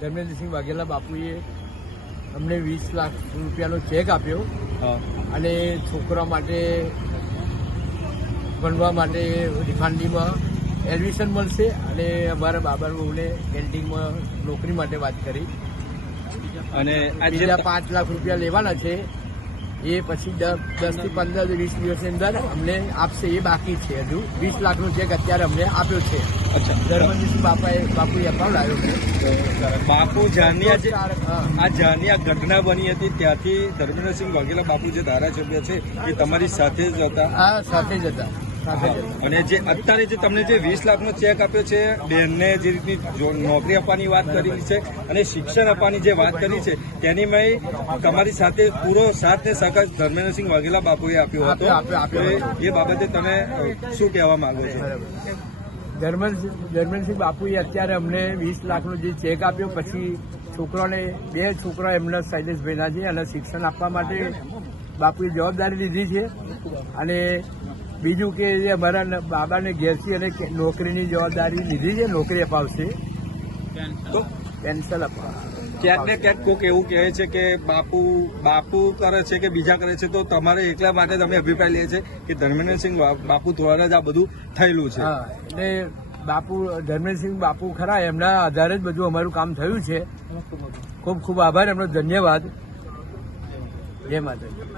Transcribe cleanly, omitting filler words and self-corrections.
ધર્મેન્દ્રસિંહ વાઘેલા બાપુએ અમને 20 લાખ રૂપિયાનો ચેક આપ્યો અને છોકરા માટે ભણવા માટે રિફાંડીમાં એડમિશન મળશે અને અમારા બાબા બહુને કેન્ટીનમાં નોકરી માટે વાત કરી અને બીજા 5 લાખ રૂપિયા લેવાના છે એ પછી 10 થી 15 20 દિવસની અંદર અમને આપશે એ બાકી છે. હજુ 20 લાખનો ચેક અત્યારે અમને આપ્યો છે. ધર્મેન્દ્રસિંહ બાપુએ અકાઉન્ટ આવ્યો છે. બાપુ જ્યાંની જ્યાંની આ ઘટના બની હતી ત્યાંથી ધર્મેન્દ્રસિંહ વાઘેલા બાપુ જે ધારાસભ્ય છે એ તમારી સાથે જ હતા? હા, સાથે જ હતા. અને જે અત્યારે જે તમને જે 20 લાખનો ચેક આપ્યો છે, બેનને જે રીતની નોકરી આપવાની વાત કરી છે અને શિક્ષણ આપવાની જે વાત કરી છે તેની મેં તમારી સાથે પૂરો સાથ ને સહકાર ધર્મેન્દ્રસિંહ વાઘેલા બાપુએ આપ્યો હતો. એ બાબતે તમે શું કહેવા માંગો છો? ધર્મેન્દ્રસિંહ બાપુએ અત્યારે અમને 20 લાખનો જે ચેક આપ્યો, પછી છોકરાને 2 છોકરા એમના શૈલેષભાઈના છે અને શિક્ષણ આપવા માટે બાપુએ જવાબદારી લીધી છે. અને બીજું કે અમારા બાબાને ઘેરથી અને નોકરીની જવાબદારી લીધી છે, નોકરી અપાવશે, પેન્શન અપાવ. ક્યાંક ને ક્યાંક કોઈક એવું કહે છે કે બાપુ કરે છે કે બીજા કરે છે, તો તમારે એકલા માટે તમે અભિપ્રાય લે છે કે ધર્મેન્દ્રસિંહ બાપુ દ્વારા જ આ બધું થયેલું છે? હા, એટલે ધર્મેન્દ્રસિંહ બાપુ ખરા, એમના આધારે જ બધું અમારું કામ થયું છે. ખૂબ ખૂબ આભાર, એમનો ધન્યવાદ. જય માતાજી.